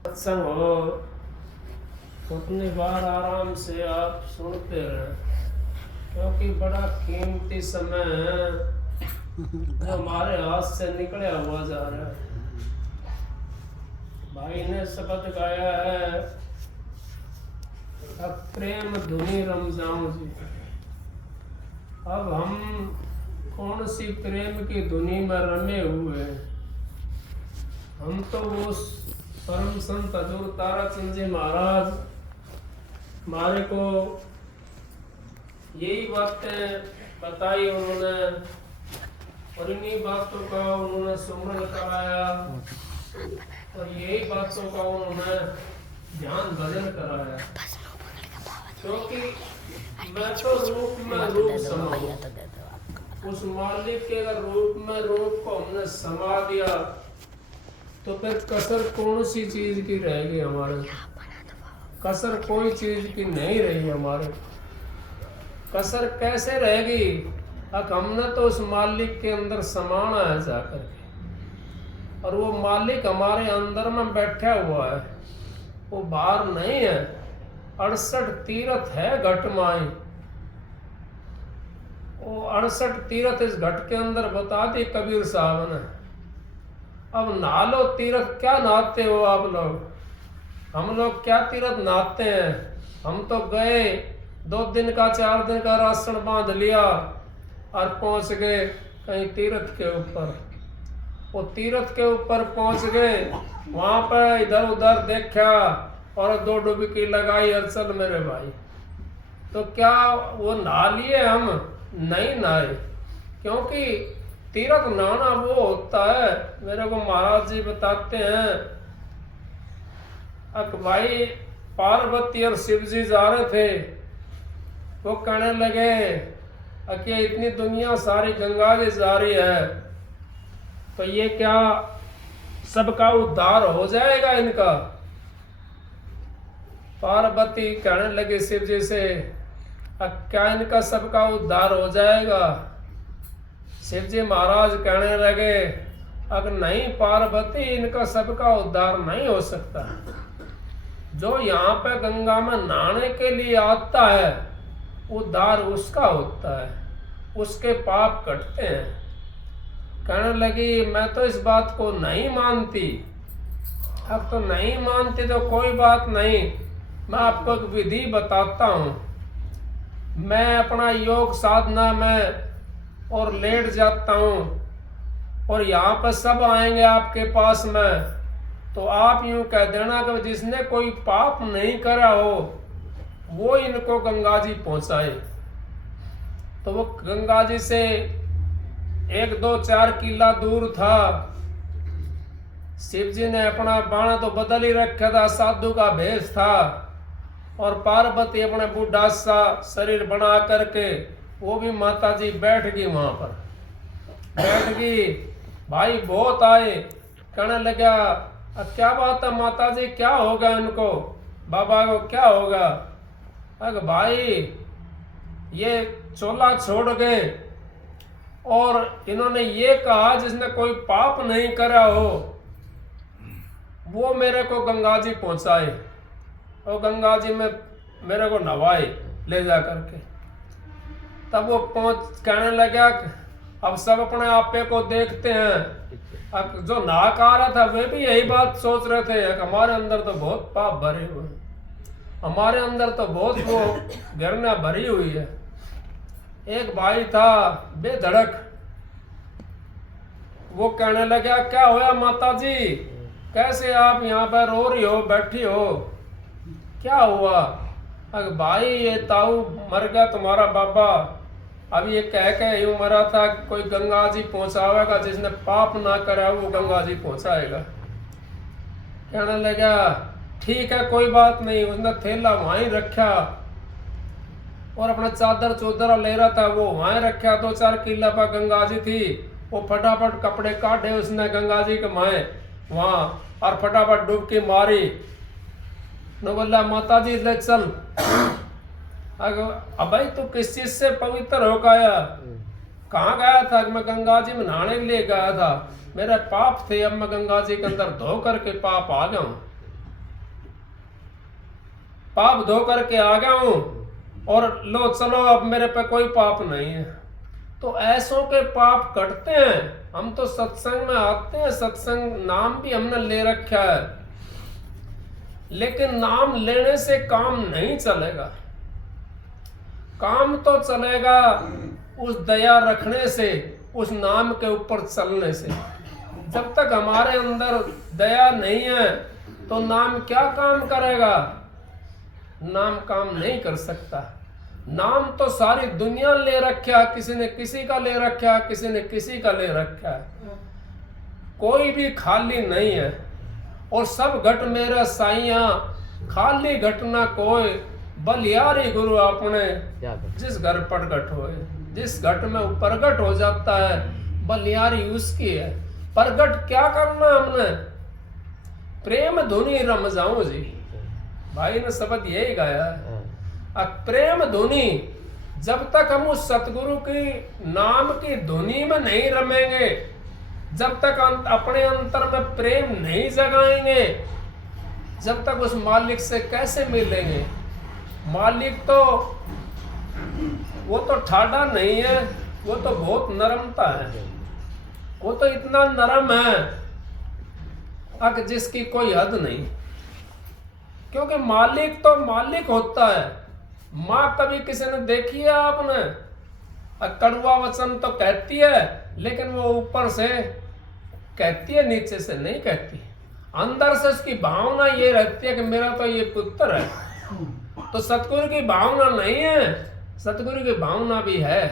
सत्संग हो उतनी बार आराम से आप सुनते रहें, क्योंकि बड़ा कीमती समय है जो हमारे हाथ से निकला हुआ जा रहा है। भाई ने शब्द गाया है, अब प्रेम धुनी रम जाऊं जी। अब हम कौन सी प्रेम की धुनी में रमे हुए हैं। हम तो वो परम संत हजूर ताराचंद जी महाराज हमारे को यही बातें बताई उन्होंने, और इन्हीं बातों का उन्होंने सुमरन कराया, और यही बातों का उन्होंने ध्यान भजन कराया। क्योंकि मैं तो रूप में रूप समाऊं, उस मालिक के अगर रूप में रूप को हमने समा दिया तो फिर कसर कौन सी चीज की रहेगी हमारे। कसर कोई चीज की नहीं रही हमारे। कसर कैसे रहेगी? अब हमने तो उस मालिक के अंदर समाना है जाकर के, और वो मालिक हमारे अंदर में बैठा हुआ है, वो बाहर नहीं है। 68 तीर्थ है घट माई, वो 68 तीर्थ इस घट के अंदर बता दी कबीर साहब ने। अब नहा लो तीर्थ, क्या नहाते हो आप लोग? हम लोग क्या तीर्थ नहाते हैं? हम तो गए 2 दिन का 4 दिन का राशन बांध लिया और पहुंच गए कहीं तीर्थ के ऊपर। वो तीर्थ के ऊपर पहुंच गए, वहां पर इधर उधर देखा और 2 डुबकी लगाई। अरसल मेरे भाई, तो क्या वो नहा लिए? हम नहीं नहाए, क्योंकि तीर्थ नहाना वो होता है। मेरे को महाराज जी बताते हैं, अक भाई पार्वती और शिव जी जा रहे थे, वो कहने लगे कि इतनी दुनिया सारी गंगा जी जा रही है, तो ये क्या सबका उद्धार हो जाएगा इनका? पार्वती कहने लगे शिव जी से, क्या इनका सबका उद्धार हो जाएगा? शिव जी महाराज कहने लगे, अगर नहीं पार्वती, इनका सबका उद्धार नहीं हो सकता। जो यहाँ पे गंगा में नहाने के लिए आता है, उद्धार उसका होता है, उसके पाप कटते हैं। कहने लगी, मैं तो इस बात को नहीं मानती। अब तो नहीं मानती तो कोई बात नहीं, मैं आपको एक विधि बताता हूँ। मैं अपना योग साधना में और लेट जाता हूँ, और यहाँ पर सब आएंगे आपके पास में, तो आप यूं कह देना कि जिसने कोई पाप नहीं करा हो वो इनको गंगा जी पहुंचाए। तो वो गंगा जी से 1 2 4 किला दूर था। शिव जी ने अपना बाणा तो बदल ही रखा था, साधु का भेष था, और पार्वती अपने बूढ़ा सा शरीर बना करके वो भी माता जी बैठ गई, वहां पर बैठ गई। भाई बहुत आए, कहने लगा, क्या बात है माता जी, क्या होगा इनको, बाबा को क्या होगा? अगर भाई ये चोला छोड़ गए और इन्होंने ये कहा जिसने कोई पाप नहीं करा हो वो मेरे को गंगा जी पहुंचाए, और गंगा जी में मेरे को नवाए ले जा करके। तब वो कहने लगा, अब सब अपने आपे को देखते हैं। अब जो नाकार था वे भी यही बात सोच रहे थे, हमारे अंदर तो बहुत पाप भरे हुए, हमारे अंदर तो बहुत वो घृणा भरी हुई है। एक भाई था बेधड़क, वो कहने लगा, क्या होया माता जी, कैसे आप यहाँ पर रो रही हो, बैठी हो, क्या हुआ? अगर भाई ये ताऊ मर गया तुम्हारा बाबा, अब ये कह के यूं मरा था, कोई गंगा जी पहुंचावेगा, जिसने पाप ना करा वो गंगा जी पहुंचाएगा। कहने लगा, ठीक है कोई बात नहीं। उसने थैला वहीं रखा और अपना चादर चौदर ले रहा था, वो वहीं रखा। 2 4 किला पर गंगा जी थी, वो फटाफट कपड़े काटे उसने गंगा जी के माए वहां, और फटाफट डुबकी मारी। न बोला, माता जी ले चल। अब भाई तू किस चीज से पवित्र हो गया? कहाँ गया था? मैं गंगा जी में नहाने के लिए गया था, मेरे पाप थे, अब मैं गंगा जी के अंदर धो करके पाप आ गया हूँ। पाप धो करके आ गया हूँ और लो चलो अब मेरे पे कोई पाप नहीं है। तो ऐसों के पाप कटते हैं। हम तो सत्संग में आते हैं, सत्संग नाम भी हमने ले रखा है, लेकिन नाम लेने से काम नहीं चलेगा। काम तो चलेगा उस दया रखने से, उस नाम के ऊपर चलने से। जब तक हमारे अंदर दया नहीं है तो नाम क्या काम करेगा? नाम काम नहीं कर सकता। नाम तो सारी दुनिया ले रखा, किसी ने किसी का ले रखा, किसी ने किसी का ले रखा, कोई भी खाली नहीं है। और सब घट मेरा साइया, खाली घट ना कोई, बलियारी गुरु अपने जिस घर प्रगट होए। जिस घट में प्रगट हो जाता है बलियारी उसकी है। प्रगट क्या करना हमने? प्रेम धुनी रम जाऊं जी, भाई ने शब्द यही गाया है। प्रेम धुनी, जब तक हम उस सतगुरु की नाम की धुनी में नहीं रमेंगे, जब तक अपने अंतर में प्रेम नहीं जगाएंगे, जब तक उस मालिक से कैसे मिलेंगे? मालिक तो वो तो ठाडा नहीं है, वो तो बहुत नरमता है। वो तो इतना नरम है कि जिसकी कोई हद नहीं। क्योंकि मालिक तो मालिक होता है। माँ कभी किसी ने देखी है आपने? कड़वा वचन तो कहती है, लेकिन वो ऊपर से कहती है, नीचे से नहीं कहती। अंदर से उसकी भावना ये रहती है कि मेरा तो ये पुत्र है। तो सतगुरु की भावना नहीं है, सतगुरु की भावना भी है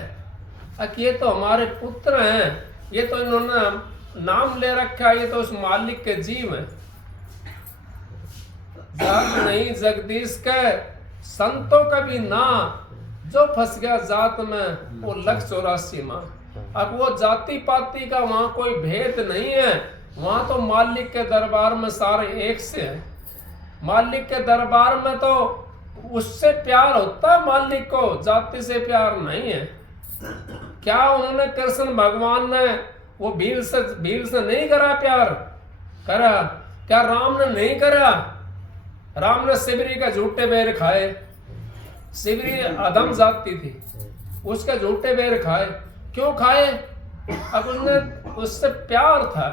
कि ये तो हमारे पुत्र हैं, ये तो इन्होंने नाम ले रखा है, ये तो उस मालिक के जीव है। जात नहीं जगदीश के संतों का भी ना, जो फंस गया जात में वो 184 माँ। अब वो जाति पाति का वहां कोई भेद नहीं है, वहां तो मालिक के दरबार में सारे एक से हैं। मालिक के दरबार में तो उससे प्यार होता है मालिक को, जाति से प्यार नहीं है। क्या उन्होंने कृष्ण भगवान ने वो भील से नहीं करा प्यार? करा। क्या राम ने नहीं करा? राम ने शिवरी का झूठे बेर खाए। शिवरी अधम जाति थी, उसके झूठे बेर खाए। क्यों खाए? अब उसने उससे प्यार था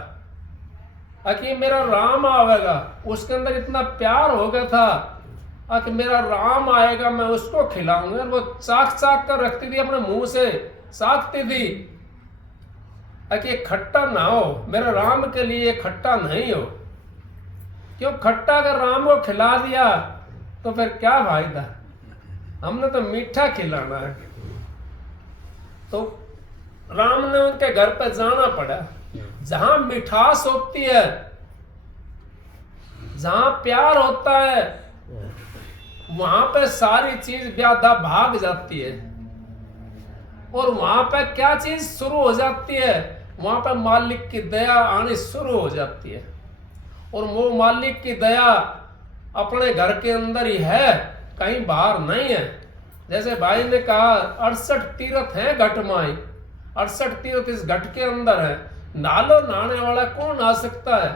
कि मेरा राम आवेगा। उसके अंदर इतना प्यार हो गया था कि मेरा राम आएगा, मैं उसको खिलाऊंगा। वो चाक चाक कर रखती थी, अपने मुंह से साखती थी कि खट्टा ना हो, मेरे राम के लिए खट्टा नहीं हो। क्यों? खट्टा अगर राम को खिला दिया तो फिर क्या फायदा? हमने तो मीठा खिलाना है। तो राम ने उनके घर पे जाना पड़ा। जहां मिठास होती है, जहां प्यार होता है, वहां पे सारी चीज व्याधा भाग जाती है। और वहां पे क्या चीज शुरू हो जाती है? वहां पे मालिक की दया आनी शुरू हो जाती है। और वो मालिक की दया अपने घर के अंदर ही है, कहीं बाहर नहीं है। जैसे भाई ने कहा 68 तीर्थ हैं घट माई, 68 तीर्थ इस घट के अंदर है। नालो नहाने वाला कौन आ सकता है?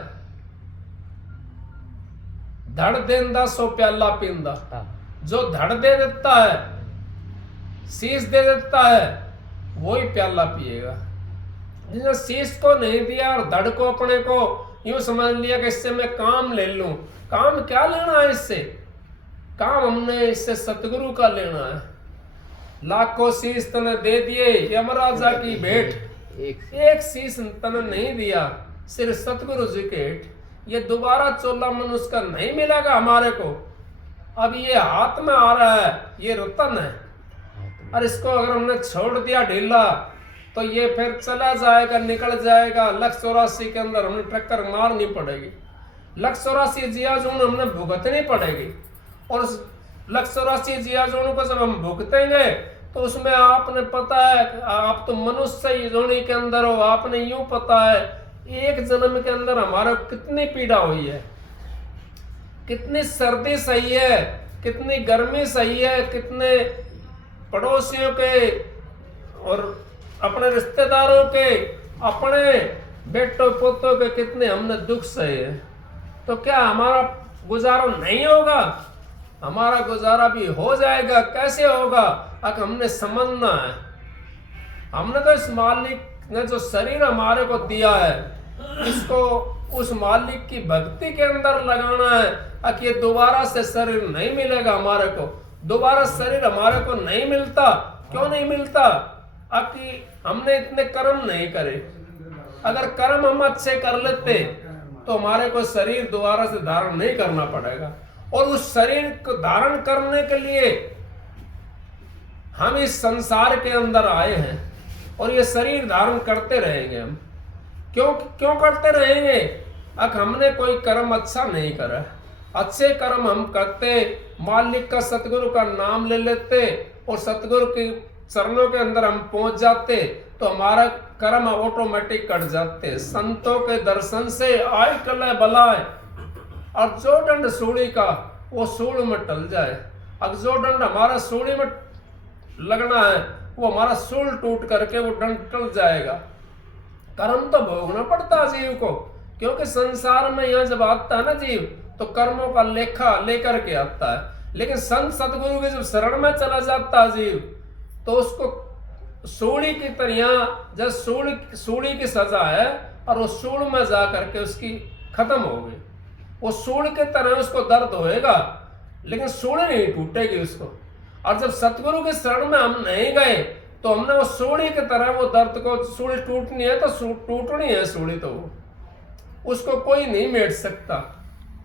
धड़ देंदा सो प्याला पींदा। जो धड़ दे देता है, शीश दे देता है, वो ही प्याला पिएगा। जिसने शीश को नहीं दिया और धड़ को अपने को यूं समझ लिया कि इससे मैं काम ले लूं। काम क्या लेना है इससे? काम हमने इससे सतगुरु का लेना है। लाखों शीश तने दे दिए यमराजा की भेंट, एक शीश तने नहीं दिया सिर्फ सतगुरु जी के हेठ। ये दोबारा चोला मनुष्य का नहीं मिलेगा हमारे को। अब ये हाथ में आ रहा है, ये रतन है, और इसको अगर हमने छोड़ दिया ढीला तो ये फिर चला जाएगा, निकल जाएगा। 184 के अंदर हमने टक्कर मारनी पड़ेगी। 184 जियाजून हमने भुगतनी पड़ेगी। और 184 जियाजून को जब हम भुगतेंगे तो उसमें आपने पता है, आप तो मनुष्य योनि के अंदर हो, आपने यूं पता है एक जन्म के अंदर हमारा कितनी पीड़ा हुई है, कितनी सर्दी सही है, कितनी गर्मी सही है, कितने पड़ोसियों के और अपने रिश्तेदारों के, अपने बेटों पोतों के कितने हमने दुख सहे हैं। तो क्या हमारा गुजारा नहीं होगा? हमारा गुजारा भी हो जाएगा। कैसे होगा? अगर हमने समझना है, हमने तो इस मालिक ने जो शरीर हमारे को दिया है, इसको उस मालिक की भक्ति के अंदर लगाना है। अगर ये दोबारा से शरीर नहीं मिलेगा हमारे को, दोबारा शरीर हमारे को नहीं मिलता। क्यों नहीं मिलता? अगर हमने इतने कर्म नहीं करे। अगर कर्म हम अच्छे कर लेते तो हमारे को शरीर दोबारा से धारण नहीं करना पड़ेगा। और उस शरीर को धारण करने के लिए हम इस संसार के अंदर आए हैं और ये शरीर धारण करते रहेंगे। हम क्यों करते रहेंगे? अगर हमने कोई कर्म अच्छा नहीं करा, अच्छे कर्म हम करते, मालिक का सतगुरु का नाम ले लेते और सतगुरु के चरणों के अंदर हम पहुंच जाते, तो हमारा कर्म ऑटोमेटिक कट जाते। संतों के दर्शन से आय कलय बलाय, और जो दंड सूली का वो सूल में टल जाए। अब जो दंड हमारा सूली में लगना है वो हमारा सूल टूट करके वो दंड टल जाएगा। कर्म तो भोगना पड़ता है जीव को, क्योंकि संसार में यहाँ जब आता है ना जीव, तो कर्मों का लेखा लेकर के आता है। लेकिन संत सतगुरु के जब शरण में चला जाता है जीव, तो उसको सूली की तरह, जब सूली की सजा है और वो सूल में जा करके उसकी खत्म हो गई। वो सूल के तरह उसको दर्द होएगा, लेकिन सूली नहीं टूटेगी उसको। और जब सतगुरु के शरण में हम नहीं गए, तो हमने वो सूली की तरह वो दर्द को, सूली टूटनी है तो टूटनी है सूली, तो वो उसको कोई नहीं मेट सकता।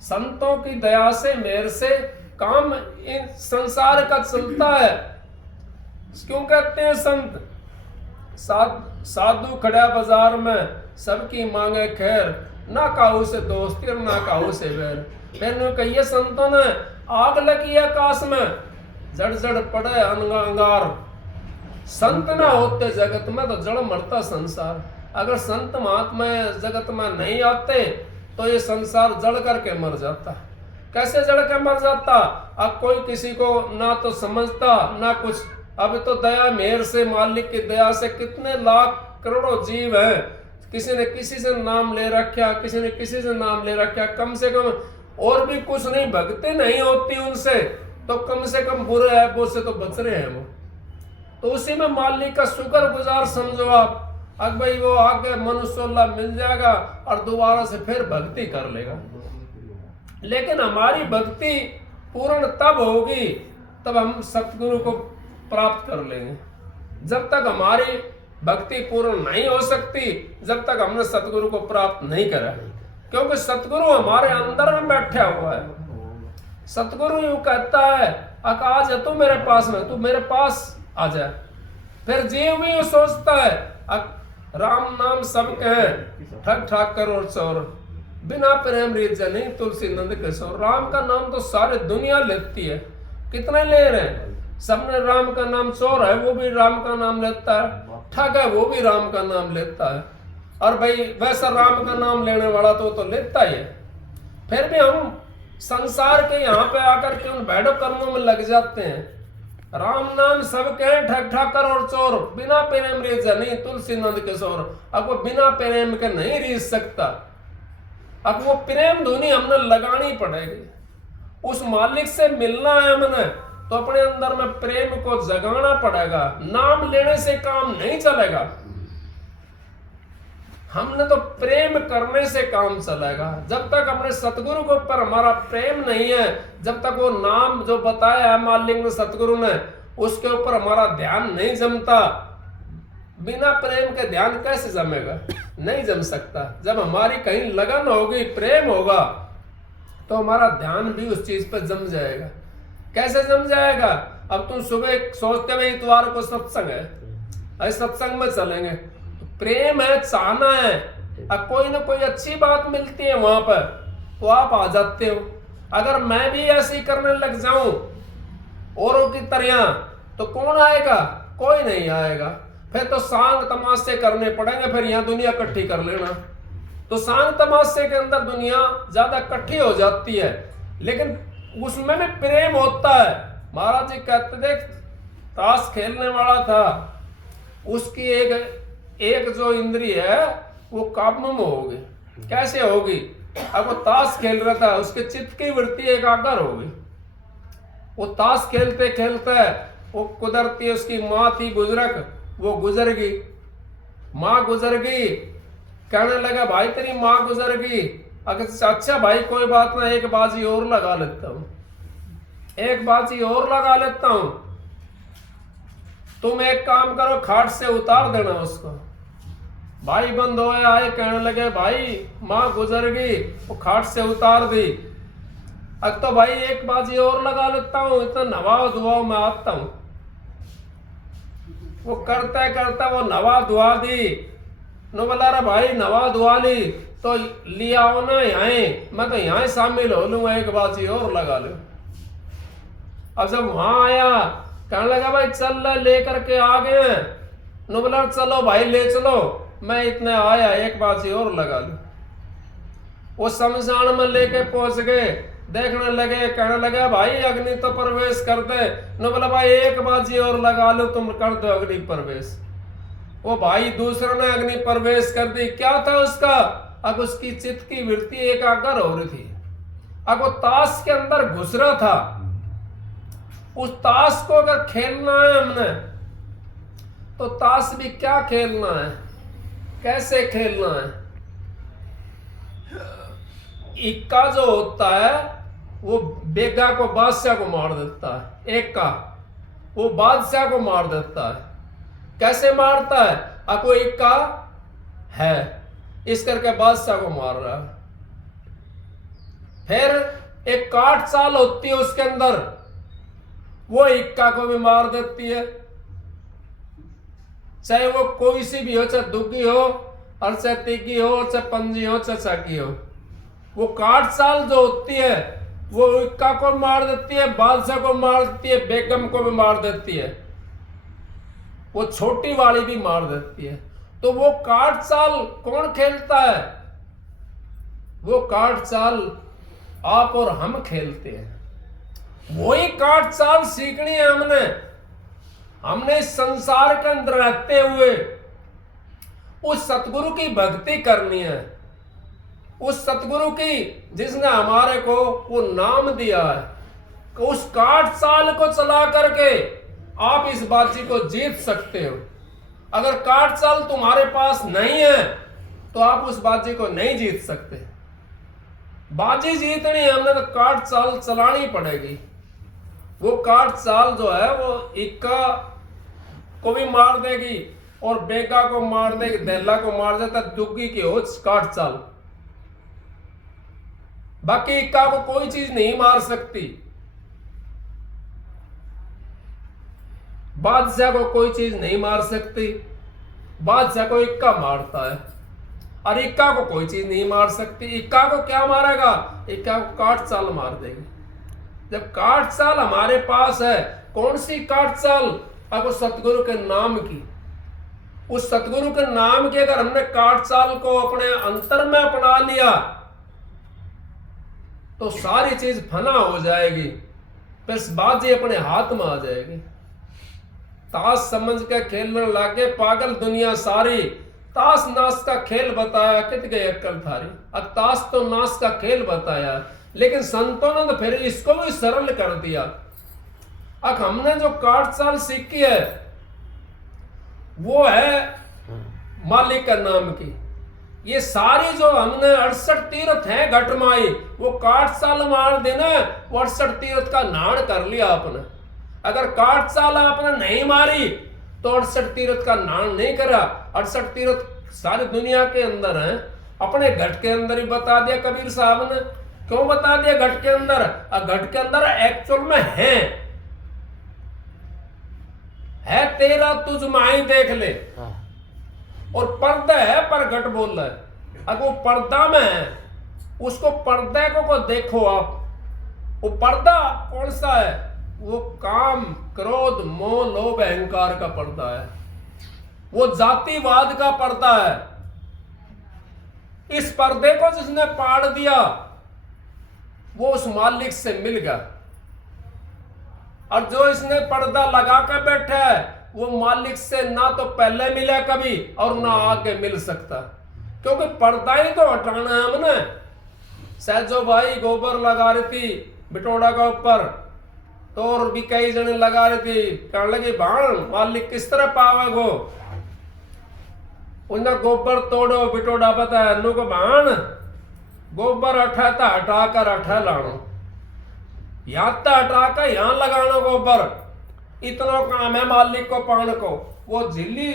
संतों की दया से, मेहर से काम इन संसार का चलता है। क्यों कहते हैं संत? साधु खड़ा बाजार में सबकी मांगे खैर, ना काहू से दोस्ती और ना काहू से बैर। मैंने कहिए संतों ने, आग लगी आकाश में, जड़ जड़ पड़े अंगार। संत ना होते जगत में तो जड़ मरता संसार। अगर संत महात्मा जगत में नहीं आते तो ये संसार जड़ करके मर जाता। कैसे जड़ के मर जाता? अब कोई किसी को ना तो समझता ना कुछ। अब तो दया मेहर से, मालिक की दया से कितने लाख करोड़ों जीव हैं, किसी ने किसी से नाम ले रखा, किसी ने किसी से नाम ले रखा। कम से कम और भी कुछ नहीं, भक्ति नहीं होती उनसे, तो कम से कम बुरे ऐबों से तो बच रहे हैं वो। तो उसी में मालिक का शुक्र गुजार समझो आप। अब भाई वो आगे मनुष्योल्ला मिल जाएगा और दोबारा से फिर भक्ति कर लेगा। लेकिन हमारी भक्ति पूर्ण तब होगी तब हम सतगुरु को प्राप्त कर लेंगे। जब तक हमारी भक्ति पूर्ण नहीं हो सकती, जब तक हमने सतगुरु को प्राप्त नहीं करा। क्योंकि सतगुरु हमारे अंदर में बैठा हुआ है। सतगुरु यूं कहता है, आज है तू मेरे पास में, तू मेरे पास आ जा। फिर जीव भी सोचता है, राम नाम सब कहे, ठग ठाक कर और चोर, बिना प्रेम रीत जनी तुलसी नंद किशोर। राम का नाम तो सारी दुनिया लेती है, कितने ले रहे हैं? सबने राम का नाम, चोर है वो भी राम का नाम लेता है, ठग है वो भी राम का नाम लेता है, और भाई वैसा राम का नाम लेने वाला तो लेता ही है। फिर भी हम संसार के यहाँ पे आकर के उन भैड़ों कर्मों में लग जाते हैं। राम नाम सब कहे, ठग ठाकर और चोर, बिना प्रेम रीत जनी तुलसी नंद किशोर। अब वो बिना प्रेम के नहीं रीत सकता। अब वो प्रेम धुनी हमने लगानी पड़ेगी। उस मालिक से मिलना है हमने, तो अपने अंदर में प्रेम को जगाना पड़ेगा। नाम लेने से काम नहीं चलेगा, हमने तो प्रेम करने से काम चलेगा। जब तक अपने सतगुरु के ऊपर हमारा प्रेम नहीं है, जब तक वो नाम जो बताया है मालिक ने, सतगुरु ने, उसके ऊपर हमारा ध्यान नहीं जमता। बिना प्रेम के ध्यान कैसे जमेगा? नहीं जम सकता। जब हमारी कहीं लगन होगी, प्रेम होगा, तो हमारा ध्यान भी उस चीज पर जम जाएगा। कैसे जम जाएगा? अब तुम सुबह सोचते हो इतवार को सत्संग है, ऐसे सत्संग में चलेंगे, तो प्रेम है, चाहना है, अब कोई ना कोई अच्छी बात मिलती है वहां पर, तो आप आ जाते हो। अगर मैं भी ऐसे करने लग जाऊं औरों की तरह, तो कौन आएगा? कोई नहीं आएगा। फिर तो सांग तमाशे करने पड़ेंगे, फिर यहाँ दुनिया इकट्ठी कर लेना। तो सांग तमाशे के अंदर दुनिया ज्यादा इकट्ठी हो जाती है, लेकिन उसमें भी प्रेम होता है। महाराज जी कहते थे, ताश खेलने वाला था, उसकी एक जो इंद्रिय है वो काबू में होगी। कैसे होगी? अब वो ताश खेल रहा था, उसके चित्त की वृत्ति एकाग्र होगी। वो ताश खेलते खेलते वो कुदरती उसकी माँ थी बुजुर्ग, वो गुजर गई। माँ गुजर गई, कहने लगा भाई तेरी माँ गुजर गई। अच्छा भाई कोई बात ना, एक बाजी और लगा लेता हूं, एक बाजी और लगा लेता हूं। तुम एक काम करो, खाट से उतार देना उसको। भाई बंद होए आए, कहने लगे भाई माँ गुजर गई, वो खाट से उतार दी। अब तो भाई एक बाजी और लगा लेता हूं, इतना नवा दुआ में आता हूं। वो करता करता वो नवा दुआ दी। नो बोला रे भाई नवा दुआ ली तो लिया हो ना यहाँ, मैं तो यहाँ शामिल हो लूंगा, एक बाजी और लगा लूं। अब जब वहां आया, कहने लगा भाई चल लेकर के आ गए। नो बोला चलो भाई ले चलो, मैं इतने आया, एक बाजी और लगा लूं। वो शमशान में लेके पहुंच गए, देखने लगे, कहने लगे भाई अग्नि तो प्रवेश कर दे। नो बोला भाई एक बाजी और लगा लो, तुम कर दो अग्नि प्रवेश। वो भाई दूसरे ने अग्नि प्रवेश कर दी। क्या था उसका? अब उसकी चित्त की वृत्ति एकाग्र हो रही थी। अब वो ताश के अंदर घुस रहा था। उस ताश को अगर खेलना है हमने, तो ताश भी क्या खेलना है, कैसे खेलना है। इक्का जो होता है वो बेगा को बादशाह को मार देता है, एक का वो बादशाह को मार देता है। कैसे मारता है? अब वो इक्का है, इस करके बादशाह को मार रहा है। फिर एक काट चाल होती है उसके अंदर, वो इक्का को भी मार देती है। चाहे वो कोई सी भी हो, चाहे दुग्गी हो और चाहे तिग्गी हो, चाहे पंजी हो, चाहे चाकी हो, वो काट चाल जो होती है वो इक्का को मार देती है, बादशाह को मार देती है, बेगम को भी मार देती है, वो छोटी वाली भी मार देती है। तो वो काट चाल कौन खेलता है? वो काट चाल आप और हम खेलते हैं। वही काट चाल सीखनी है हमने इस संसार के अंदर रहते हुए उस सतगुरु की भक्ति करनी है। उस सतगुरु की जिसने हमारे को वो नाम दिया है, उस काट चाल को चला करके आप इस बाजी को जीत सकते हो। अगर काट चाल तुम्हारे पास नहीं है तो आप उस बाजी को नहीं जीत सकते। बाजी जीतनी है हमने तो काट चाल चलानी पड़ेगी। वो काट चाल जो है वो इक्का को भी मार देगी और बेगा को मार देगी, देला को मार देता, दुग्गी की हो काट चाल। बाकी इक्का को कोई चीज नहीं मार सकती, बादशाह को कोई चीज नहीं मार सकती। बादशाह को इक्का मारता है और इक्का को कोई चीज नहीं मार सकती। इक्का को क्या मारेगा? इक्का को काट चाल मार देगी। जब काट चाल हमारे पास है, कौन सी काट चाल? अब उस सतगुरु के नाम की, उस सतगुरु के नाम की अगर हमने काट चाल को अपने अंतर में अपना लिया तो सारी चीज फना हो जाएगी, फिर बाजी अपने हाथ में आ जाएगी। ताश समझ के खेलने लागे पागल दुनिया सारी, ताश नाश का खेल बताया कित गए अक्कल थारी। अब ताश तो नाश का खेल बताया, लेकिन संतों ने तो फिर इसको भी सरल कर दिया। अब हमने जो काट चाल सीखी है वो है मालिक का नाम की। ये सारी जो हमने 68 तीर्थ हैं घटमाई, वो काट चाल मार देना, वो 68 तीर्थ का नाड़ कर लिया आपने। अगर काट चाल आपने नहीं मारी तो 68 तीर्थ का नाड़ नहीं करा। 68 तीर्थ सारी दुनिया के अंदर हैं, अपने घट के अंदर ही बता दिया कबीर साहब ने। क्यों बता दिया घट के अंदर? घट के अंदर एक्चुअल में है तेरा तुझ माई देख ले। और पर्दा है पर घट बोल रहा है। अगर वो पर्दा में है, उसको पर्दे को देखो आप। वो पर्दा कौन सा है? वो काम, क्रोध, मोह, लोभ, अहंकार का पर्दा है। वो जातिवाद का पर्दा है। इस पर्दे को जिसने पाड़ दिया वो उस मालिक से मिल गया, और जो इसने पर्दा लगा कर बैठा है वो मालिक से ना तो पहले मिला कभी और ना आगे मिल सकता, क्योंकि पर्दा ही तो हटाना है हमने। सहजो भाई गोबर लगा रही थी बिटोड़ा का ऊपर, तो और भी कई जने लगा रहे थे, कहने लगे भाण मालिक किस तरह पावेगो, उन्हें गोबर तोड़ो बिटोड़ा पता है नु को भाण गोबर हटाता हटा कर हटा लानो, याता हटा कर यहाँ लगाना गोबर, इतना काम है मालिक को पान को। वो झिल्ली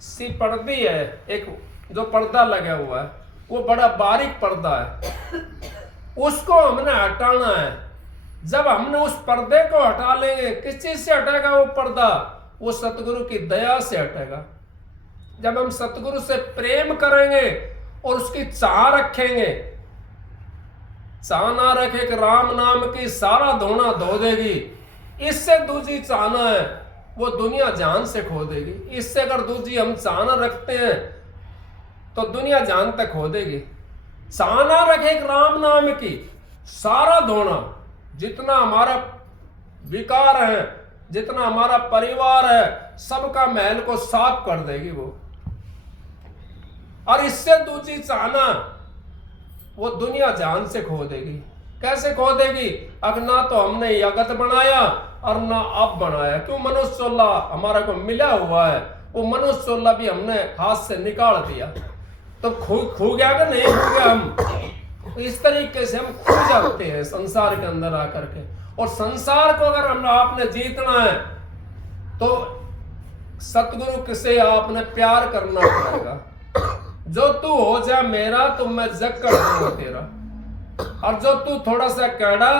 सी पर्दी है, एक जो पर्दा लगा हुआ है वो बड़ा बारीक पर्दा है, उसको हमने हटाना है। जब हमने उस पर्दे को हटा लेंगे, किस चीज से हटेगा वो पर्दा, वो सतगुरु की दया से हटेगा। जब हम सतगुरु से प्रेम करेंगे और उसकी चाह रखेंगे, चाह ना रखे कि राम नाम की सारा धोना धो देगी, इससे दूसरी चाहना है वो दुनिया जान से खो देगी। इससे अगर दूसरी हम चाहना रखते हैं तो दुनिया जान तक खो देगी। चाहना रखे राम नाम की सारा धोना, जितना हमारा विकार है, जितना हमारा परिवार है, सबका महल को साफ कर देगी वो। और इससे दूसरी चाहना वो दुनिया जान से खो देगी। कैसे खो देगी? अगर ना तो हमने जगत बनाया और ना अब बनाया। क्यों? मनुष्य चोला हमारा को मिला हुआ है, वो मनुष्य चोला भी हमने हाथ से निकाल दिया, तो खो गया कि नहीं खो गया हम? तो इस तरीके से हम खो जाते हैं संसार के अंदर आकर के। और संसार को अगर हम आपने जीतना है तो सतगुरु से आपने प्यार करना पड़ेगा। जो तू हो जा मेरा तो मैं जग कर दूंगा तेरा, और जो तू थोड़ा सा कैड़ा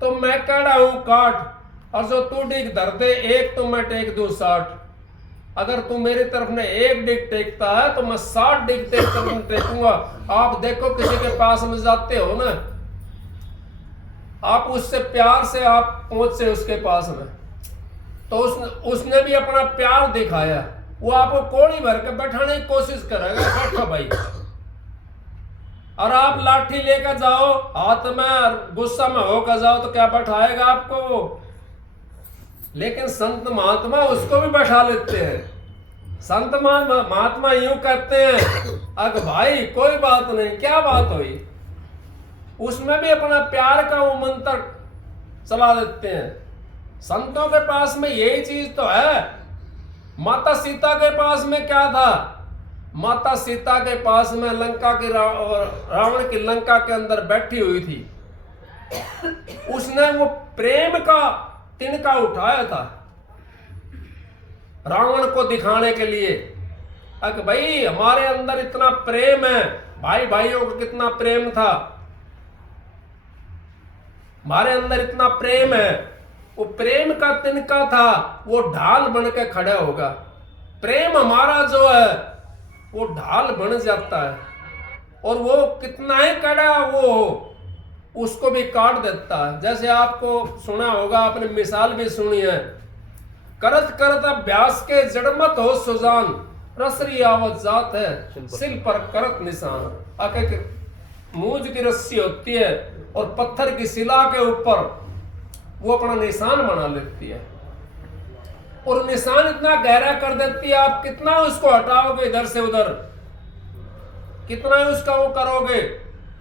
तो मैं कैड़ा हूं काट, और जो तू डिग धर दे एक तो मैं टेक दूं 60। अगर तू मेरी तरफ ने एक डिग टेकता है तो मैं 60 डिग टेकूंगा। आप देखो किसी के पास में जाते हो ना, आप उससे प्यार से आप पहुंचे उसके पास में, तो उसने भी अपना प्यार दिखाया, वो आपको कोड़ी भर के बैठाने की कोशिश करेगा, बैठो भाई। और आप लाठी लेकर जाओ हाथ में, गुस्सा में होकर जाओ तो क्या बैठाएगा आपको वो? लेकिन संत महात्मा उसको भी बैठा लेते हैं। संत महात्मा यूं कहते हैं, अग भाई कोई बात नहीं, क्या बात हुई? उसमें भी अपना प्यार का वो मंत्र चला देते हैं। संतों के पास में यही चीज तो है। माता सीता के पास में क्या था? माता सीता के पास में लंका की रावण की लंका के अंदर बैठी हुई थी, उसने वो प्रेम का तिनका उठाया था रावण को दिखाने के लिए। अगर भाई हमारे अंदर इतना प्रेम है, भाई भाइयों को कितना प्रेम था, हमारे अंदर इतना प्रेम है, वो प्रेम का तिनका था, वो ढाल बन के खड़ा होगा। प्रेम हमारा जो है वो ढाल बन जाता है, और वो कितना ही कड़ा वो उसको भी काट देता है। जैसे आपको सुना होगा, आपने मिसाल भी सुनी है, करत करत अभ्यास के जड़मत हो सुजान, रसरी आवत जात है सिल पर करत निशान। आके मूज की रस्सी होती है और पत्थर की शिला के ऊपर वो अपना निशान बना लेती है, और निशान इतना गहरा कर देती है, आप कितना उसको हटाओगे इधर से उधर, कितना ही उसका वो करोगे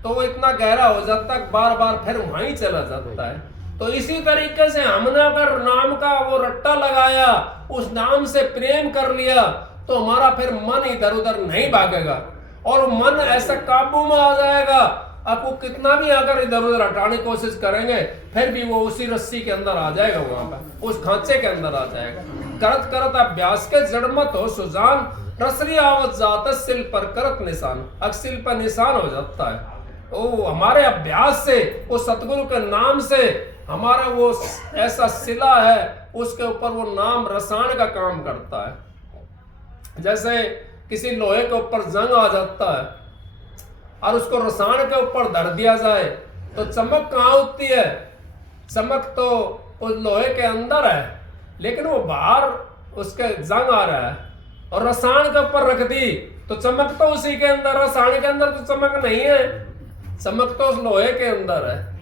तो वो इतना गहरा हो जाता है, बार बार फिर वहीं चला जाता है। तो इसी तरीके से हमने अगर नाम का वो रट्टा लगाया, उस नाम से प्रेम कर लिया, तो हमारा फिर मन इधर उधर नहीं भागेगा, और मन ऐसा काबू में आ जाएगा। आपको कितना भी अगर इधर उधर हटाने की कोशिश करेंगे, फिर भी वो उसी रस्सी के अंदर आ जाएगा, वहां पर उस खांचे के अंदर आ जाएगा। करत करत अभ्यास के जड़मत हो सुजान, रसरी आवत जात सिल पर करत निशान। अब सिल पर निशान हो जाता है। ओ हमारे अभ्यास से, वो सतगुरु के नाम से हमारा वो ऐसा सिला है, उसके ऊपर वो नाम रसायन का काम करता है। जैसे किसी लोहे के ऊपर जंग आ जाता है और उसको रसायन के ऊपर धर दिया जाए तो चमक कहाँ होती है? चमक तो उस लोहे के अंदर है, लेकिन वो बाहर उसके जंग आ रहा है, और रसायन के ऊपर रख दी तो चमक तो उसी के अंदर, रसायन के अंदर तो चमक नहीं है, चमक तो उस लोहे के अंदर है।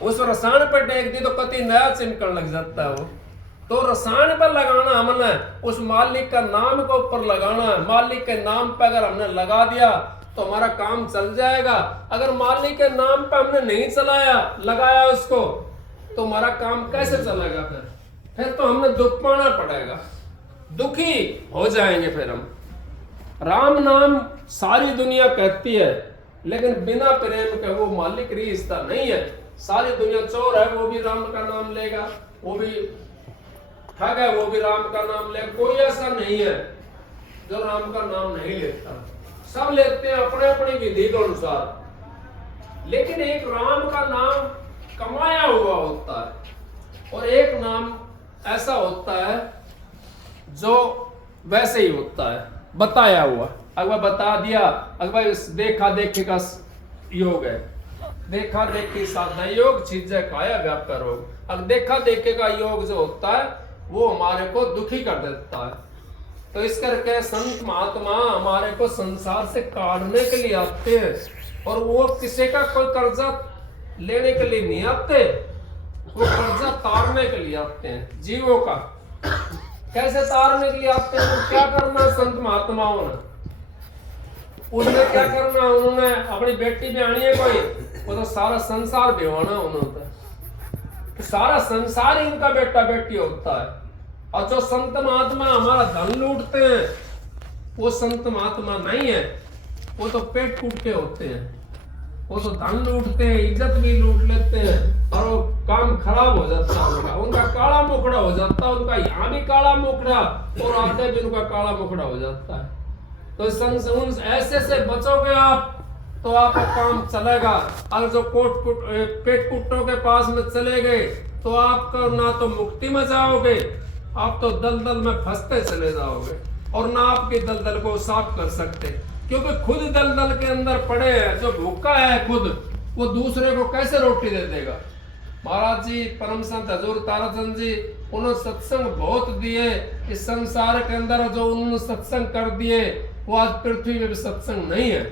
उस रसायन पर टेक दी तो कति नया चिमकन लग जाता है वो। तो रसायन पर लगाना हमने, उस मालिक का नाम के ऊपर लगाना है। मालिक के नाम पर अगर हमने लगा दिया तो हमारा काम चल जाएगा। अगर मालिक के नाम पर हमने नहीं चलाया, लगाया उसको, तो हमारा काम कैसे चलेगा? फिर तो हमने दुख पाना पड़ेगा, दुखी हो जाएंगे फिर हम। राम नाम सारी दुनिया कहती है, लेकिन बिना प्रेम के वो मालिक रिश्ता नहीं है। सारी दुनिया चोर है, वो भी राम का नाम लेगा, वो भी ठग है, वो भी राम का नाम लेगा। कोई ऐसा नहीं है जो राम का नाम नहीं लेता, सब लेते हैं अपने अपनी विधि के अनुसार। लेकिन एक राम का नाम कमाया हुआ होता है, और एक नाम ऐसा होता है जो वैसे ही होता है, बताया हुआ। अगर बता दिया, अगर देखा देखी का योग है, देखा देखी साधना योग, चीजें काया व्यापार योग। अब देखा देखे का योग जो होता है वो हमारे को दुखी कर देता है। तो इस करके संत महात्मा हमारे को संसार से काटने के लिए आते हैं, और वो किसी का कोई कर्जा लेने के लिए नहीं आते, वो कर्जा तारने के लिए आते हैं। जीवों का कैसे तारने के लिए आते हैं? तो क्या करना संत महात्माओं ने, उन्होंने क्या करना, उन्होंने अपनी बेटी ब्याहनी है कोई, वो तो सारा संसार बेवाना उन्होंने, तो सारा संसार ही इनका बेटा बेटी होता है। और जो संत महात्मा हमारा धन लूटते हैं वो संत महात्मा नहीं है, वो तो पेट कूट के होते हैं। वो तो धन लूटते हैं, इज्जत भी लूट लेते हैं, और वो काम खराब हो जाता है उनका काला मुखड़ा हो जाता है, उनका यहाँ भी काला मुखड़ा और आगे भी उनका काला मुखड़ा हो जाता है। तो ऐसे से बचोगे आप तो आपका काम चलेगा। अगर जो पेट कुट्टों के पास में चले गए तो आपका ना तो मुक्ति में जाओगे, आप तो दलदल में फंसते चले जाओगे, और ना आपकी दलदल को साफ कर सकते, क्योंकि खुद दलदल के अंदर पड़े हैं। जो भूखा है खुद, वो दूसरे को कैसे रोटी दे देगा? महाराज जी परम संत हजूर ताराचंद जी, उन्होंने सत्संग बहुत दिए इस संसार के अंदर। जो उन्होंने सत्संग कर दिए वो आज पृथ्वी में भी सत्संग नहीं है।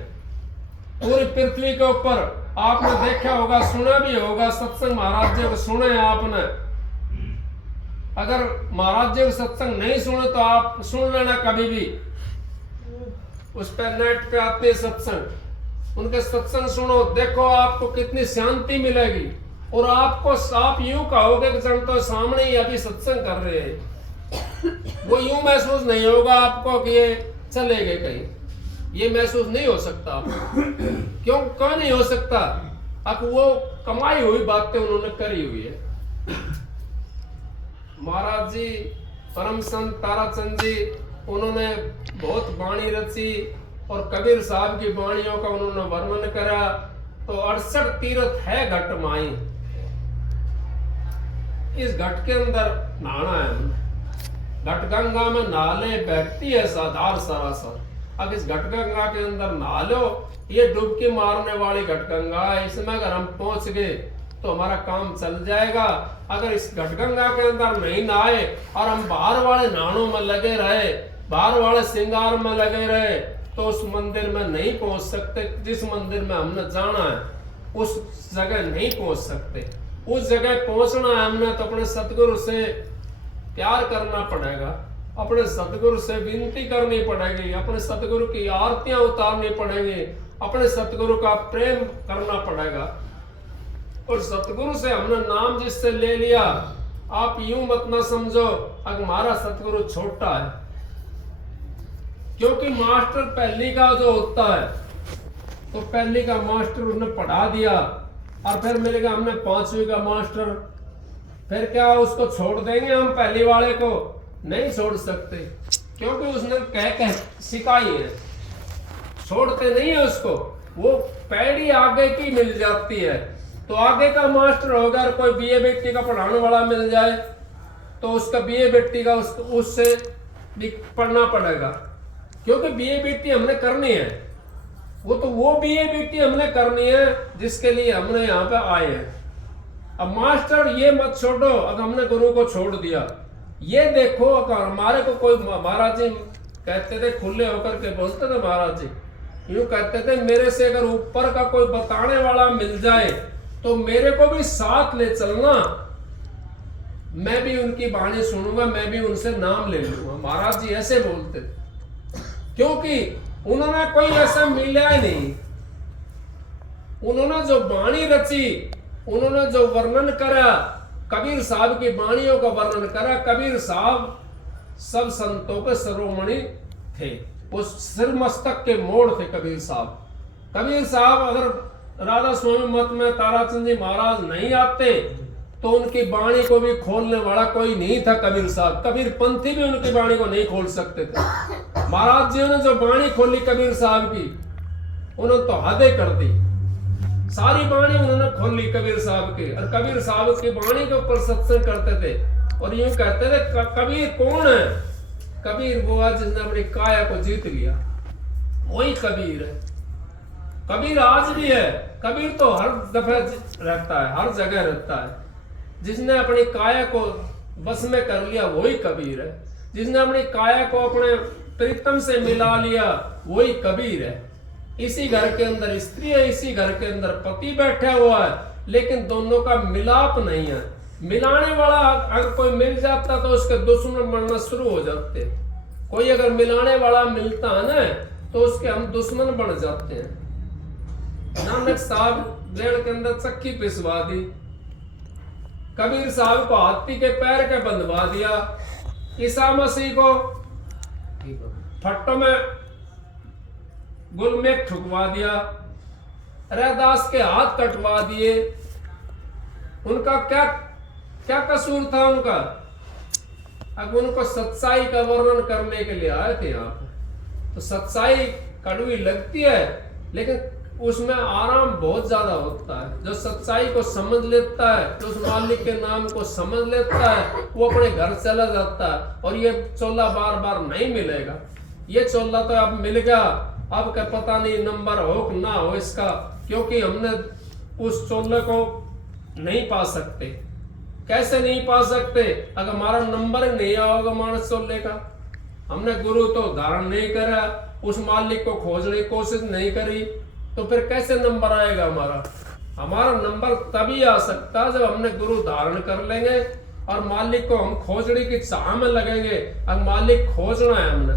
पूरी पृथ्वी के ऊपर आपने देखा होगा, सुना भी होगा, सत्संग महाराज जी को सुने आपने। अगर महाराज जी को सत्संग नहीं सुने तो आप सुन लेना कभी भी, उस पर नेट पे आते सत्संग, उनके सत्संग सुनो, देखो आपको कितनी शांति मिलेगी। और आप यूं कहोगे कि जन तो सामने ही अभी सत्संग कर रहे हैं, वो यूं महसूस नहीं होगा आपको कि ये चले गए कहीं, ये महसूस नहीं हो सकता आपको। क्यों नहीं हो सकता? अब वो कमाई हुई बातें उन्होंने करी हुई है। महाराज जी परम संत ताराचंद जी, उन्होंने बहुत वाणी रची, और कबीर साहब की वाणियों का उन्होंने वर्णन करा। तो 68 तीर्थ है घट माई, इस घट के अंदर नहाना है। घट गंगा में नहाले बहती है साधार सरासर। अब इस घट गंगा के अंदर नहा लो, ये डुबकी मारने वाली घट गंगा है, इसमें अगर हम पहुंच गए तो हमारा काम चल जाएगा। अगर इस घट गंगा के अंदर नहीं नहाए और हम बाहर वाले नहानों में लगे रहे, बाहर वाले श्रृंगार में लगे रहे, तो उस मंदिर में नहीं पहुंच सकते। जिस मंदिर में हमने जाना है उस जगह नहीं पहुंच सकते। उस जगह पहुंचना है हमने तो अपने सतगुरु से प्यार करना पड़ेगा, अपने सतगुरु से विनती करनी पड़ेगी, अपने सतगुरु की आरतियां उतारनी पड़ेगी, अपने सतगुरु का प्रेम करना पड़ेगा। और सतगुरु से हमने नाम जिससे ले लिया, आप यूं मत ना समझो अगर हमारा सतगुरु छोटा है, क्योंकि मास्टर पहली का जो होता है तो पहली का मास्टर उसने पढ़ा दिया, और फिर मिलेगा हमने 5वीं का मास्टर, फिर क्या उसको छोड़ देंगे हम? पहली वाले को नहीं छोड़ सकते, क्योंकि उसने कह सिखाई है, छोड़ते नहीं है उसको। वो पैड़ी आगे की मिल जाती है तो आगे का मास्टर होगा। और कोई बीए बेटी का पढ़ाने वाला मिल जाए तो उसका बीए बेटी का उससे भी पढ़ना पड़ेगा, क्योंकि बीए बेटी हमने करनी है। वो बीए बेटी हमने करनी है जिसके लिए हमने यहाँ पे आए हैं। अब मास्टर ये मत छोड़ो, अगर हमने गुरु को छोड़ दिया, ये देखो अगर हमारे को कोई, महाराज जी कहते थे, खुले होकर के बोलते थे महाराज जी, यूं कहते थे, मेरे से अगर ऊपर का कोई बताने वाला मिल जाए तो मेरे को भी साथ ले चलना, मैं भी उनकी वाणी सुनूंगा, मैं भी उनसे नाम ले लूंगा। महाराज जी ऐसे बोलते थे, क्योंकि उन्होंने कोई ऐसा मिला ही नहीं। उन्होंने जो वाणी रची, उन्होंने जो वर्णन करा, कबीर साहब की वाणियों का वर्णन करा। कबीर साहब सब संतों के शिरोमणि थे, वो सिर मस्तक के मोड़ थे कबीर साहब। कबीर साहब अगर राधा स्वामी मत में ताराचंद जी महाराज नहीं आते तो उनकी वाणी को भी खोलने वाला कोई नहीं था कबीर साहब। कबीर पंथी भी उनकी वाणी को नहीं खोल सकते थे। महाराज जी ने जो वाणी खोली कबीर साहब की, उन्होंने तो हदें कर दी। सारी वाणी उन्होंने खोली कबीर साहब की, और कबीर साहब की वाणी के ऊपर सत्संग करते थे और यूं कहते थे कबीर कौन है? कबीर वो है जिसने अपनी काया को जीत लिया, वही कबीर है। कबीर आज भी है। कबीर तो हर दफे रहता है, हर जगह रहता है। जिसने अपनी काया को बस में कर लिया वही कबीर है। जिसने अपनी काया को अपने प्रीतम से मिला लिया वही कबीर है। इसी घर के अंदर स्त्री है, इसी घर के अंदर पति बैठा हुआ है, लेकिन दोनों का मिलाप नहीं है। मिलाने वाला अगर कोई मिल जाता तो उसके दुश्मन बनना शुरू हो जाते। कोई अगर मिलाने वाला मिलता है ना तो उसके हम दुश्मन बन जाते हैं। नानक साहब जेल के अंदर चक्की पिसवा दी, कबीर साहब को हाथी के पैर के बंधवा दिया, ईसा मसीह को फट्टों में गुलमेख ठुकवा दिया, रैदास के हाथ कटवा दिए। उनका क्या क्या कसूर था उनका? अब उनको सच्चाई का वर्णन करने के लिए आए थे यहाँ पे। तो सच्चाई कड़वी लगती है, लेकिन उसमें आराम बहुत ज्यादा होता है। जो सच्चाई को समझ लेता है, जो उस मालिक के नाम को समझ लेता है, वो अपने घर चला जाता है। और ये चोला बार बार नहीं मिलेगा। ये चोला तो अब मिल गया, अब क्या पता नहीं नंबर हो ना हो इसका, क्योंकि हमने उस चोले को नहीं पा सकते। कैसे नहीं पा सकते? अगर हमारा नंबर नहीं होगा मानस चोले का, हमने गुरु तो धारण नहीं करा, उस मालिक को खोजने की कोशिश नहीं करी, तो फिर कैसे नंबर आएगा हमारा? हमारा नंबर तभी आ सकता है जब हमने गुरु धारण कर लेंगे और मालिक को हम खोजने की चाह में लगेंगे। अब मालिक खोजना है हमने,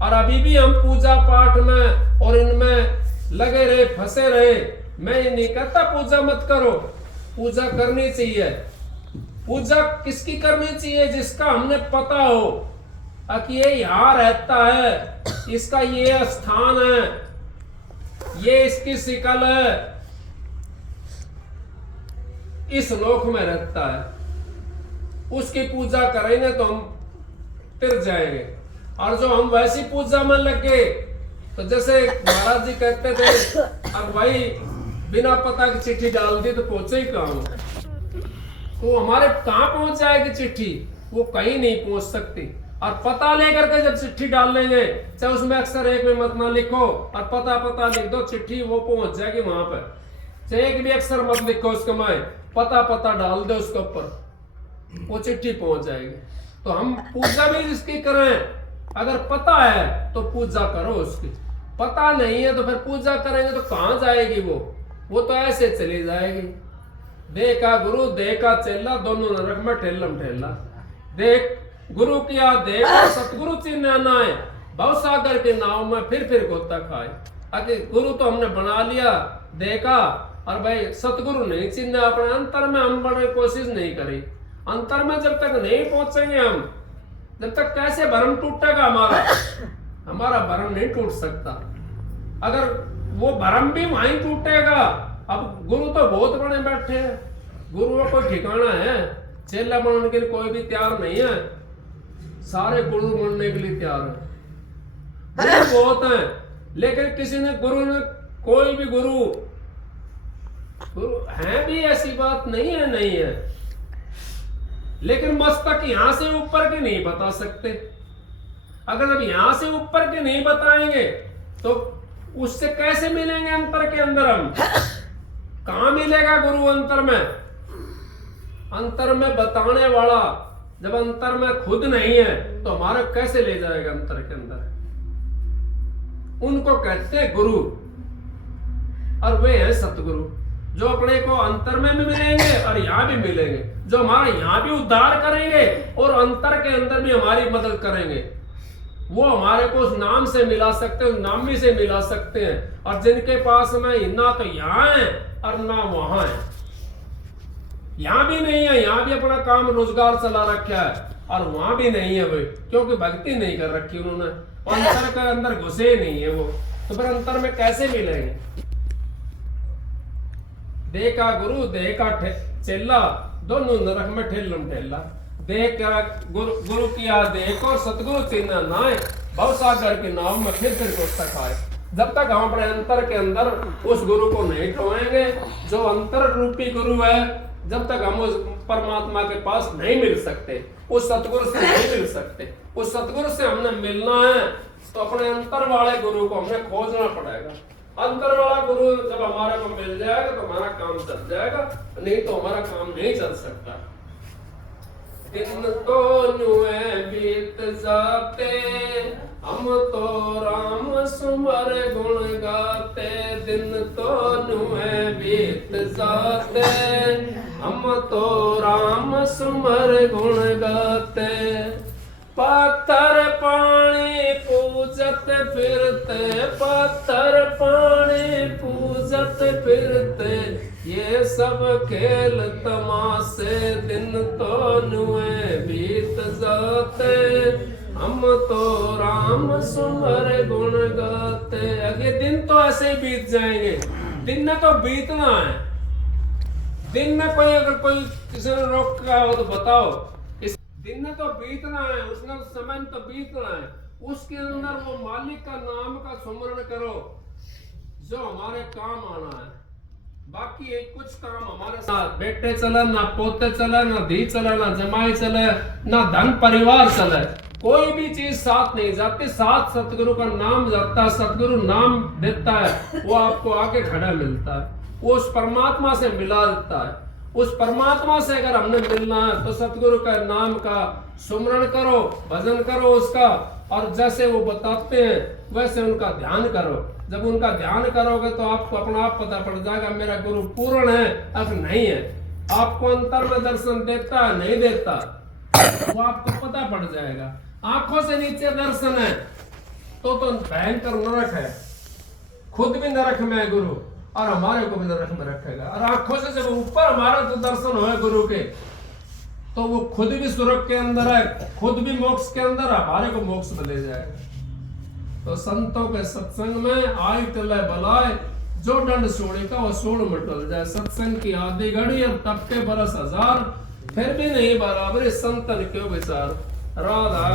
और अभी भी हम पूजा पाठ में और इनमें लगे रहे, फंसे रहे। मैं ये नहीं कहता पूजा मत करो, पूजा करनी चाहिए। पूजा किसकी करनी चाहिए? जिसका हमने पता हो कि ये यहाँ रहता है, इसका ये स्थान है, ये इसकी शिकल है, इस लोक में रहता है। उसकी पूजा करेंगे तो हम तिर जाएंगे। और जो हम वैसी पूजा में लगे, तो जैसे महाराज जी कहते थे, अब भाई बिना पता की चिट्ठी डाल दी तो पहुंचे ही कहाँ? तो हमारे कहाँ पहुंच जाएगी चिट्ठी? वो कहीं नहीं पहुंच सकती। और पता लेकर के जब चिट्ठी डाल लेंगे, चाहे उसमें अक्सर एक में मत ना लिखो और पता लिख दो, चिट्ठी वो पहुंच जाएगी वहां पर। चाहे एक भी अक्सर मत लिखो उसके में, पता डाल दो उसके ऊपर, वो चिट्ठी पहुंच जाएगी। तो हम पूजा भी जिसकी करें, अगर पता है तो पूजा करो उसकी, पता नहीं है तो फिर पूजा करेंगे तो कहाँ जाएगी वो तो ऐसे चली जाएगी। देखा गुरु देखा चेला, दोनों नरक में ठेलम ठेला। देख गुरु किया देखा सतगुरु चिन्ह नाए, भवसागर के नाव में फिर गोता खाए। अगर गुरु तो हमने बना लिया, देखा, और भाई सतगुरु नहीं चिन्ह, अपने अंतर में हम बढ़ने की कोशिश नहीं करी। अंतर में जब तक नहीं पहुंचेंगे हम, जब तक कैसे भरम टूटेगा हमारा भरम नहीं टूट सकता। अगर वो भरम भी वहीं टूटेगा। अब गुरु तो बहुत बड़े बैठे हैं, गुरु का कोई ठिकाना है? चेला बनने के लिए कोई भी तैयार नहीं है, सारे गुरु बनने के लिए तैयार है। गुरु बहुत हैं, लेकिन किसी ने गुरु ने, कोई भी गुरु है भी, ऐसी बात नहीं है, लेकिन मस्तक यहां से ऊपर के नहीं बता सकते। अगर अब यहां से ऊपर के नहीं बताएंगे तो उससे कैसे मिलेंगे अंतर के अंदर हम? कहां मिलेगा गुरु अंतर में? अंतर में बताने वाला जब अंतर में खुद नहीं है तो हमारा कैसे ले जाएगा अंतर के अंदर? उनको कहते हैं गुरु, और वे हैं सतगुरु, जो अपने को अंतर में भी मिलेंगे और यहाँ भी मिलेंगे, जो हमारा यहाँ भी उद्धार करेंगे और अंतर के अंदर भी हमारी मदद करेंगे। वो हमारे को उस नाम से मिला सकते हैं, उस नामी से मिला सकते हैं। और जिनके पास में ना तो यहाँ है और ना वहां है, यहाँ भी नहीं है, यहाँ भी अपना काम रोजगार चला रखा है, और वहां भी नहीं है भाई, क्योंकि भक्ति नहीं कर रखी उन्होंने, अंतर के अंदर घुसे नहीं है वो, तो फिर अंतर में कैसे मिलेंगे। देखा गुरु देखा चेला, दोनों नरक में ठेलम ठेला। देख गुरु किया देखो सतगुरु चिन्ह नाय, भव सागर के नाव में फिर तक आए। जब तक हम अपने अंतर के अंदर उस गुरु को नहीं टोएंगे, जो अंतर रूपी गुरु है, जब तक हम उस परमात्मा के पास नहीं मिल सकते, उस सतगुरु से नहीं मिल सकते। उस सतगुरु से हमने मिलना है तो अपने अंतर वाले गुरु को हमें खोजना पड़ेगा। अंतर वाला गुरु जब हमारे को मिल जाएगा तो हमारा काम चल जाएगा, नहीं तो हमारा काम नहीं चल सकता। दिन तो नुए बीत जाते, हम तो राम सुमर गुण गाते। दिन तो नुए बीत जाते, हम तो राम सुमर गुण गाते। पत्थर पानी पूजत फिरते, पत्थर पानी पूजत फिरते, ये सब खेल तमाशे। दिन तो नुए बीत जाते, हम तो राम सुमर गुण गाते। अगले दिन तो ऐसे ही बीत जाएंगे, दिन में तो बीतना है। दिन में कोई अगर कोई किसी ने रोका हो तो बताओ, इस दिन में तो बीतना है, उसने समय में तो बीतना है। उसके अंदर वो मालिक का नाम का सुमरण करो जो हमारे काम आना है। बाकी एक कुछ काम हमारे साथ बेटे चले, ना पोते चले, ना धी चले, ना जमाई चले, ना धन परिवार चले, कोई भी चीज साथ नहीं जाती। साथ सतगुरु का नाम जाता है, सतगुरु नाम देता है, वो आपको आके खड़ा मिलता है, वो उस परमात्मा से मिला देता है। उस परमात्मा से अगर हमने मिलना है तो सतगुरु का नाम का सुमरण करो, भजन करो उसका, और जैसे वो बताते हैं वैसे उनका ध्यान करो। जब उनका ध्यान करोगे तो आपको अपना आप पता पड़ जाएगा मेरा गुरु पूर्ण है अब नहीं है। आपको अंतर में दर्शन देता है नहीं देता वो आपको पता पड़ जाएगा। आंखों से नीचे दर्शन है तो भयंकर नरक है, खुद भी नरक में है गुरु, और हमारे को भी नरक में रखेगा। और आंखों से जब ऊपर हमारा तो दर्शन हो गुरु के, तो वो खुद भी स्वर्ग के अंदर है, खुद भी मोक्ष के अंदर, हमारे को मोक्ष में ले जाएगा। तो संतों के सत्संग में आई टले बलाए, जो दंड सोड़ी का वो सोड़ मटल जाए। सत्संग की आधी घड़ी और तब के बरस हजार, फिर भी नहीं बराबर संतन क्यों विचार। राधा